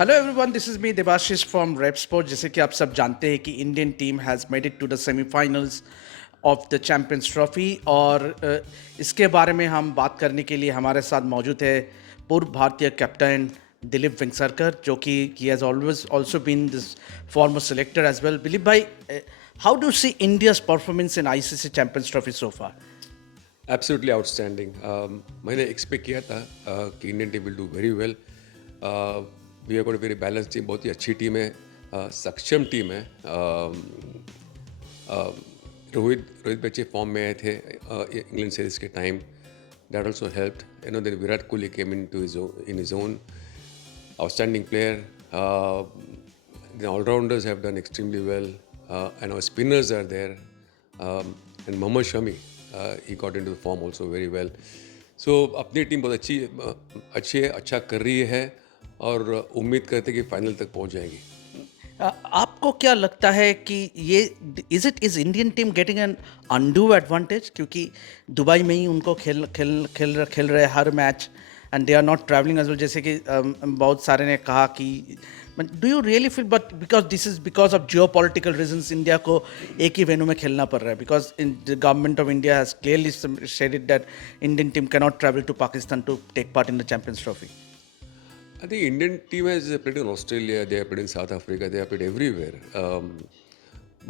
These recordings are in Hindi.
Hello everyone, this is me Debashish from rep sport. जैसे कि आप सब जानते हैं कि Indian team has made it to the semifinals of the champions trophy. और इसके बारे में हम बात करने के लिए हमारे साथ मौजूद है पूर्व भारतीय कैप्टन दिलीप वेंगसरकर, जो कि he has always also been this former selector as well. Dilip भाई, how do see India's performance in ICC champions trophy so far? Absolutely outstanding. मैंने एक्सपेक्ट किया था कि Indian team will do very well. We have got a very balance team, बहुत ही अच्छी टीम है, सक्षम टीम है। रोहित रोहित भी अच्छे फॉर्म में आए थे इंग्लैंड सीरीज के time. That also helped. Then Virat Kohli came in to his own, outstanding player. The all-rounders have done extremely well, and our spinners are there. And Mohammad Shami, he got into the form also very well. So अपनी टीम बहुत अच्छी है, अच्छा कर रही है, और उम्मीद करते हैं कि फाइनल तक पहुंच जाएगी। आपको क्या लगता है कि ये is Indian team getting an undue advantage, क्योंकि दुबई में ही उनको खेल रहे हर मैच, and they are not travelling as well. जैसे कि बहुत सारे ने कहा कि do you really feel, but because this is because of geopolitical reasons India को एक ही वेन्यू में खेलना पड़ रहा है, because in the government of India has clearly said that Indian team can not travel to Pakistan to take part in the champions trophy. I think Indian team has played in Australia, they have played in South Africa, they have played everywhere.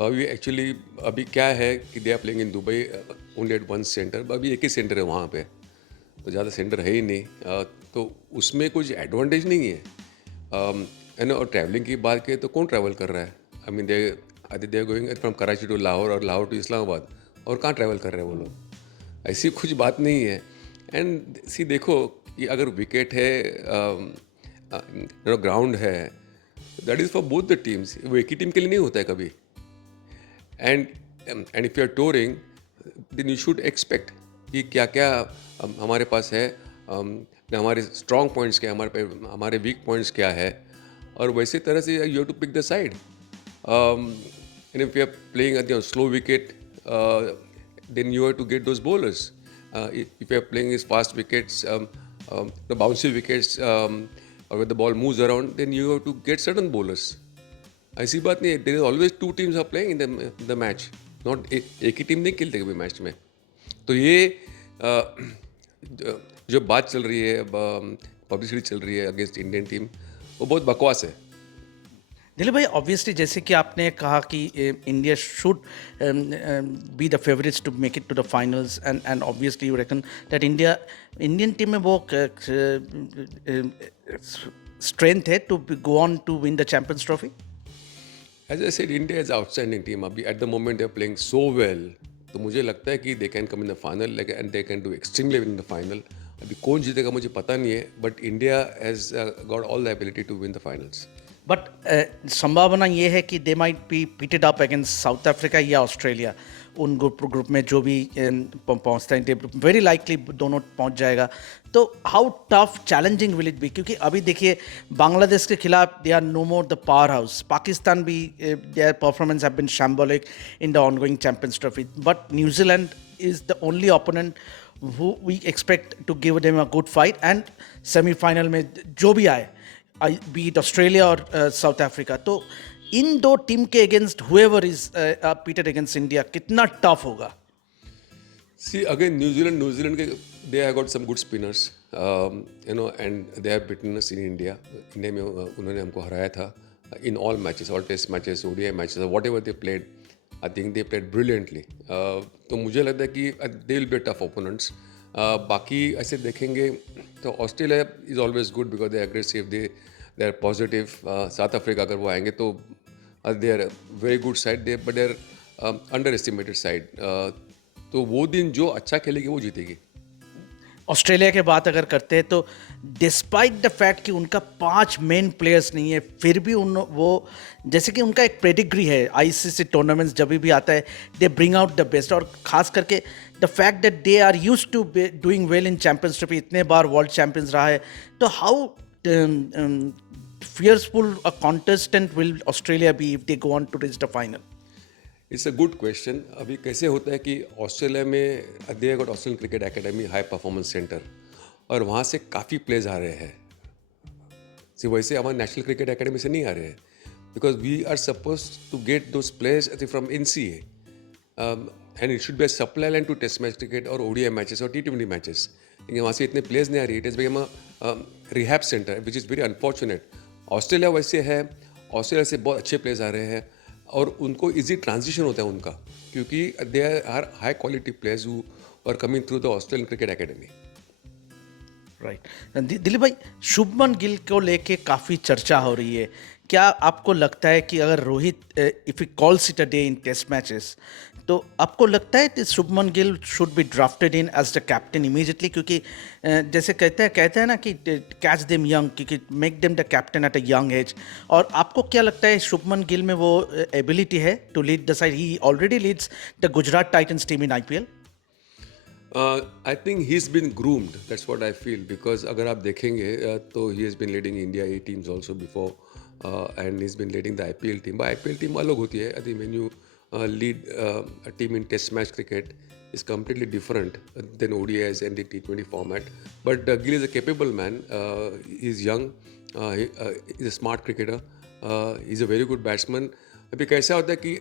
अभी एक्चुअली अभी क्या है कि they are playing in Dubai only at one centre. अभी एक ही सेंटर है वहाँ पे, तो ज़्यादा सेंटर है ही नहीं। तो उसमें कुछ एडवांटेज नहीं है ना। और ट्रैवलिंग की बात करें तो कौन ट्रैवल कर रहा है? I mean they are going from Karachi to Lahore और लाहौर टू इस्लामाबाद, और कहाँ ट्रैवल कर रहे हैं वो लोग? ऐसी कुछ बात नहीं है। एंड सी देखो कि अगर विकेट है, ग्राउंड है, that is for both the teams. वो एक ही टीम के लिए नहीं होता है कभी। And and if you are touring, then you should expect कि क्या क्या हमारे पास है, हमारे स्ट्रॉन्ग पॉइंट्स क्या है, हमारे वीक पॉइंट्स क्या है, और वैसे तरह से you have to pick the side. And if you are playing at the slow wicket, then you have to get those bowlers. If you are playing these fast wickets, the bouncy wickets, or when the ball moves around, then you have to get certain bowlers. ऐसी बात नहीं है, there is always two teams are playing in the match. Not एक ही टीम नहीं खेलते कभी मैच में। तो ये जो बात चल रही है, पब्लिसिटी चल रही है अगेंस्ट इंडियन टीम, वो बहुत बकवास है। दिलीप भाई, ऑब्वियसली जैसे कि आपने कहा कि India should be the favourites to make it to the finals, and obviously you reckon that Indian team में वो स्ट्रेंथ है to go on to win the champions trophy. As I said, India is outstanding team. अभी at the moment they are playing so well. तो मुझे लगता है कि they can come in the final, like, and they can do extremely well in the final. अभी कौन जीतेगा मुझे पता नहीं है, but India has got all the ability to win the finals. But संभावना ये है कि they might be pitted up against south Africa या ऑस्ट्रेलिया। उन ग्रुप में जो भी पहुंचता है, वेरी लाइकली दोनों पहुंच जाएगा। तो how tough challenging will it be? क्योंकि अभी देखिए बांग्लादेश के खिलाफ they are no more the powerhouse. Pakistan भी their performance have been shambolic in the ongoing champions trophy, but New Zealand is the only opponent who we expect to give them a good fight, and semifinal में जो भी आए, बी इट ऑस्ट्रेलिया और साउथ अफ्रीका, तो इन दो टीम के against whoever is pitted against India, कितना टफ होगा? See again, New Zealand के they have got some good spinners, and they have beaten us in India. India में उन्होंने हमको हराया था in all matches, all test matches, ODI matches, whatever they played. I think they played brilliantly. तो मुझे लगता है कि they will be tough opponents. बाकी ऐसे देखेंगे तो Australia is always good because they are aggressive, they are positive. South Africa अगर वो आएंगे तो they are very good side, they but they are under estimated side. तो वो दिन जो अच्छा खेलेगी वो जीतेगी। ऑस्ट्रेलिया के बात अगर करते हैं तो डिस्पाइट द फैक्ट कि उनका 5 मेन प्लेयर्स नहीं है, फिर भी वो जैसे कि उनका एक पेडिग्री है आईसीसी टूर्नामेंट्स जब भी आता है, they bring out the best. और खास करके the fact that they are use to doing well in champions trophy, इतने बार वर्ल्ड चैंपियंस रहा है। तो how fearful a contestant will Australia be if they go on to reach the final? It's a good question. अभी कैसे होता है कि ऑस्ट्रेलिया में they got Australian cricket academy high performance centre, और वहाँ से काफ़ी प्लेयर्स आ रहे हैं। सिर्फ वैसे हमारे नेशनल क्रिकेट एकेडमी से नहीं आ रहे हैं, because we are suppose to get those players from NCA, and it should be a supply line to test match cricket और ODI मैचेस और T20 मैचेस, लेकिन वहाँ से इतने प्लेयर्स नहीं आ रही. It is become a rehab centre which is very unfortunate. Australia वैसे है, ऑस्ट्रेलिया से बहुत अच्छे प्लेयर्स आ रहे हैं और उनको इजी ट्रांजिशन होता है उनका, क्योंकि they are high quality players who are coming through the Australian cricket academy. Right. Dilip भाई, शुभमन गिल को लेके काफ़ी चर्चा हो रही है. क्या आपको लगता है कि अगर Rohit if he calls it a day in test matches, तो आपको लगता है कि Shubman Gill should be drafted in as the captain immediately? क्योंकि जैसे कहते हैं ना कि कैच देम यंग, क्योंकि make them the captain at a young age. और आपको क्या लगता है शुभमन गिल में वो एबिलिटी है to lead the side? He already leads the Gujarat titans team in IPL. I think he's been groomed. That's what I feel. Because अगर आप देखेंगे तो he has been leading India A teams also before, and he's been leading the IPL team. But IPL team अलग होती है. I think when you lead a team in Test match cricket is completely different than ODIs and the T20 format. But Gill is a capable man. He's young. He's a smart cricketer. He's a very good batsman. अभी कैसा होता है कि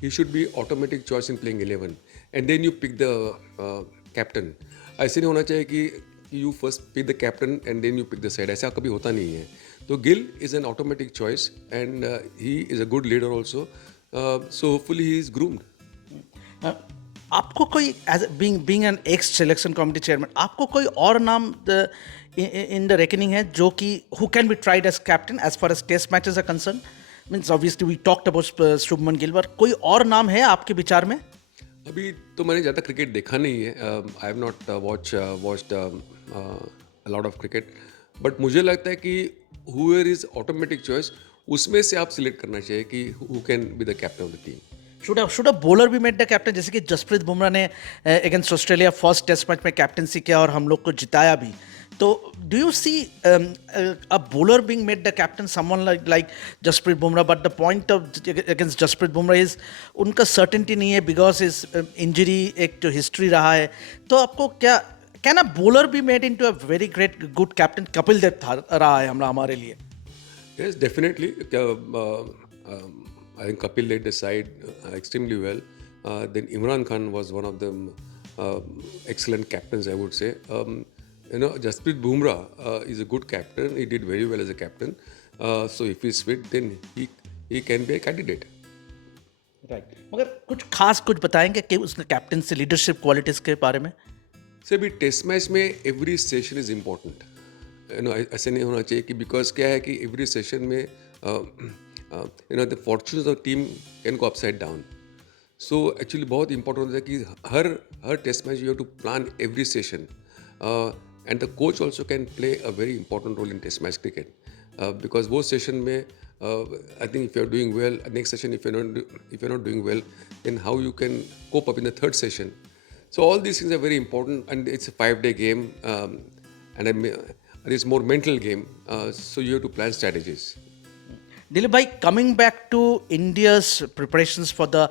he should be automatic choice in playing 11 and then you pick the captain. ऐसे नहीं होना चाहिए कि you first pick the captain and then you pick the side. ऐसा कभी होता नहीं है. तो Gill is an automatic choice and he is a good leader also. So hopefully he is groomed. आपको कोई as being an ex selection committee chairman, आपको कोई और नाम इन द रेकनिंग है जो कि who can be tried as captain as far as test matches are concern? Means obviously we talked about Shubman Gill, पर कोई और नाम है आपके विचार में? अभी तो मैंने ज़्यादा क्रिकेट देखा नहीं है. I have not watched a lot of cricket, but मुझे लगता है कि हुएवर इज ऑटोमेटिक चॉइस, उसमें से आप सिलेक्ट करना चाहिए कि who can be the captain of the team. Should a bowler भी मेड द कैप्टन? जैसे कि जसप्रीत बुमराह ने against Australia first test match में कैप्टनसी किया और हम लोग को जिताया भी. तो do you see a bowler being made the captain, someone like Jasprit Bumrah? But the point of against Jasprit Bumrah is उनका सर्टेनिटी नहीं है बिकॉज इज इंजरी, एक जो हिस्ट्री रहा है. तो आपको क्या can a bowler be made into a very great good captain? Kapil Dev रहा है हमारे लिए. Yes, definitely. I think Kapil led the side extremely well. Then Imran Khan was one of the excellent captains, I would say. Jasprit Bumrah is a good captain. He did very well as a captain. So if he's fit, then he can be a candidate. Right. मगर कुछ खास कुछ बताएंगे कि उसके कैप्टन से लीडरशिप क्वालिटीज के बारे में? से भी टेस्ट मैच में एवरी सेशन इज इम्पोर्टेंट. ऐसे नहीं होना चाहिए कि बिकॉज क्या है कि एवरी सेशन में the fortunes of team can go upside down. So actually बहुत इंपॉर्टेंट होता है कि हर test match you have to plan every session, and the coach also can play a very important role in test match cricket, because वो सेशन में I think if you are doing well, next session if you are not doing well, then how you can cope up in the third session. So all these things are very important, and it's a 5-day game, and it's more mental game. So you have to plan strategies. Dilip bhai, coming back to India's preparations for the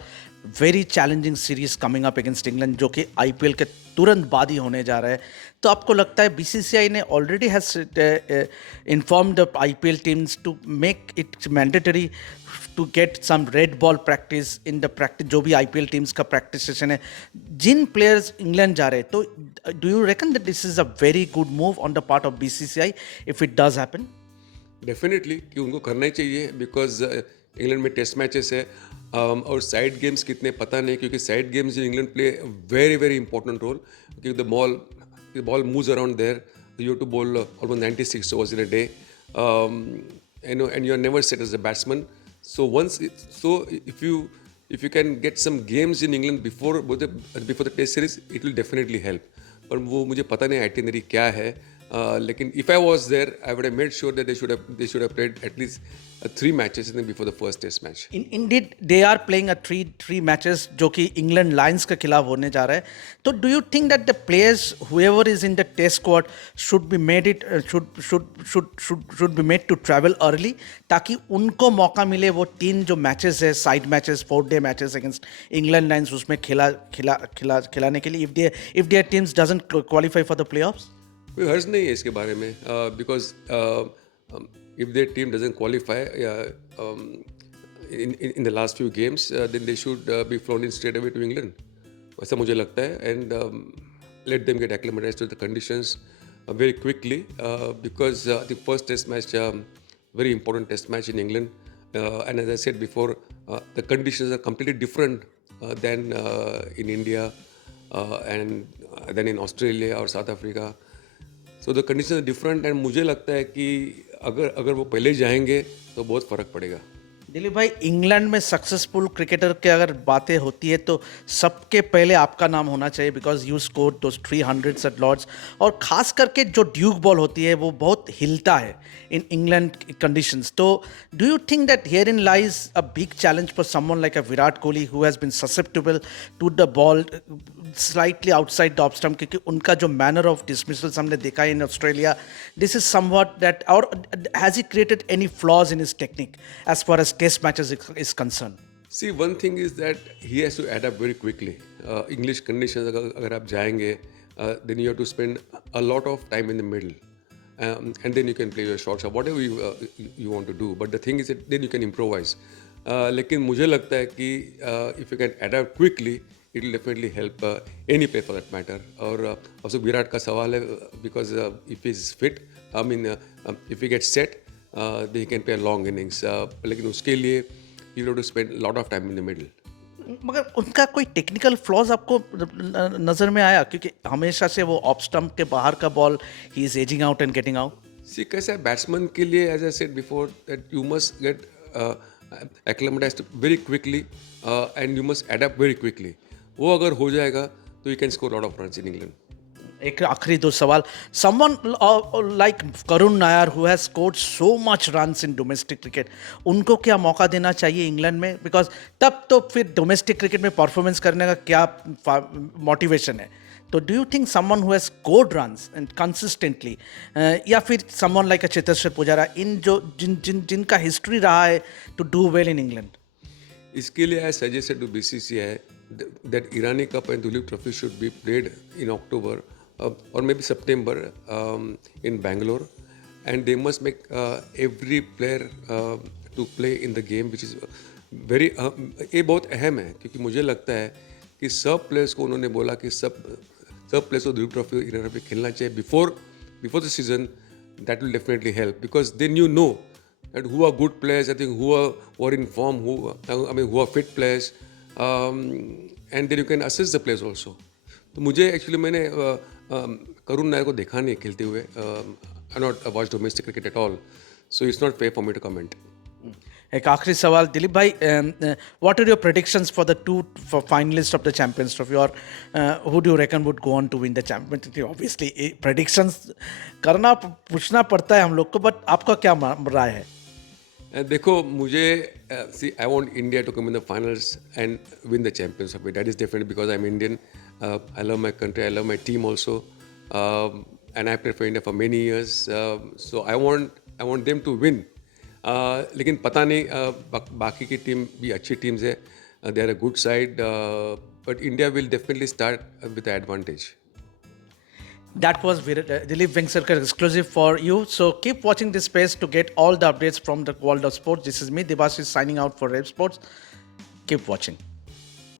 very challenging series coming up against England, जो कि IPL के तुरंत बाद ही होने जा रहा है, तो आपको लगता है BCCI ने already has informed the IPL teams to make it mandatory to get some red ball practice in the practice, जो भी IPL टीम्स का प्रैक्टिस सेशन है, जिन प्लेयर्स इंग्लैंड जा रहे हैं? तो do you reckon that this is a very good move on the part of BCCI if it does happen? Definitely कि उनको करना ही चाहिए, बिकॉज इंग्लैंड में टेस्ट मैचेस है, और साइड गेम्स कितने पता नहीं, क्योंकि side games in England play very very important role, क्योंकि the ball moves around there. You have to bowl almost 96 overs in a day, and you are never set as a batsman. So if you can get some games in England before the test series, it will definitely help. पर वो मुझे पता नहीं आइटिनरी क्या है, लेकिन if I was there, I would have made sure that they should have played at least 3 matches before the first test match. Indeed, they are playing a three matches जो कि इंग्लैंड लायंस के खिलाफ होने जा रहा है. तो do you think that the players, whoever is in the test squad, should be made to travel early, ताकि उनको मौका मिले वो 3 जो मैचेस है, side matches, 4-day matches against England Lions, उसमें खिलाने के लिए, if their teams doesn't qualify for the playoffs? कोई हर्ज नहीं है इसके बारे में, because if their team doesn't qualify in the last few games, then they should be flown in straight away to England. ऐसा मुझे लगता है, and let them get acclimatized to the conditions very quickly, because the first test match, very important test match in England, and as I said before, the conditions are completely different than in India and than in Australia or South Africa. So the conditions are different, and मुझे लगता है कि अगर वो पहले जाएंगे तो बहुत फ़र्क पड़ेगा. दिलीप भाई, इंग्लैंड में सक्सेसफुल क्रिकेटर के अगर बातें होती है तो सबके पहले आपका नाम होना चाहिए, because you score those 300 at Lord's, और खास करके जो ड्यूक बॉल होती है वो बहुत हिलता है इन इंग्लैंड कंडीशंस. तो do you think that here in lies a big challenge for someone like a Virat Kohli who has been susceptible to the ball slightly outside the off stump, क्योंकि उनका जो मैनर ऑफ डिसमिसल्स हमने देखा है in Australia, this is somewhat that, और has he created any flaws in his technique as far as test matches is concerned? See, one thing is that he has to adapt very quickly. English conditions, अगर आप जाएंगे, then you have to spend a lot of time in the middle, and then you can play your short shot, whatever you want to do. But the thing is that then you can improvise. लेकिन मुझे लगता है कि if you can adapt quickly, it will definitely help any player for that matter. और also विराट का सवाल है, because if he is fit, I mean, if he gets set, they can play long innings, लेकिन उसके लिए you have to spend a lot of time in the middle. मगर उनका कोई टेक्निकल फ्लॉज आपको नज़र में आया? क्योंकि हमेशा से वो ऑफ स्टंप के बाहर का ball he is ageing out and getting out. See, कैसा है बैट्समैन के लिए, as I said before, that you must get acclimatized very quickly, and you must adapt very quickly. वो अगर हो जाएगा तो you can score a lot of runs in England. एक आखिरी दो सवाल. Someone like Karun Nair who has scored so much runs in domestic cricket, उनको क्या मौका देना चाहिए इंग्लैंड में? बिकॉज तब तो फिर डोमेस्टिक क्रिकेट में परफॉर्मेंस करने का क्या मोटिवेशन है? तो do you think someone who has scored runs and consistently, या फिर someone like a Cheteshwar Pujara, इन जो जिनका हिस्ट्री रहा है to do well in England? इसके लिए I suggested to BCCI that Irani Cup and Dulip Trophy should be played in October, or maybe September, in Bangalore, and they must make every player to play in the game, which is very ये बहुत अहम है, क्योंकि मुझे लगता है कि सब प्लेयर्स को उन्होंने बोला कि सब प्लेयर्स को दुलीप ट्रॉफी इरानी ट्रॉफी खेलना चाहिए before the season. That will definitely help, because then you know that who are good players, I think who are in form, who are fit players, and then you can assess the players also. तो मुझे एक्चुअली मैंने करुण नायर को देखा नहीं खेलते हुए. I not watch domestic cricket at all, so it's not fair for me to comment. एक आखिरी सवाल दिलीप भाई, what are your predictions for the two finalist of the champions trophy, और who do you reckon would go on to win the champion trophy? Obviously predictions करना पूछना पड़ता है हम लोग को, बट आपका क्या राय है? देखो, मुझे I want India to come in the finals and win the champions trophy. That is different because I am Indian. I love my country, I love my team also, and I played for India for many years. So I want them to win. लेकिन पता नहीं, बाकी की टीम भी अच्छी टीम्स है. They are a good side, but India will definitely start with the advantage. That was Dilip Vengsarkar exclusive for you. So keep watching this space to get all the updates from the world of sports. This is me, Debashish, signing out for Rev Sports. Keep watching.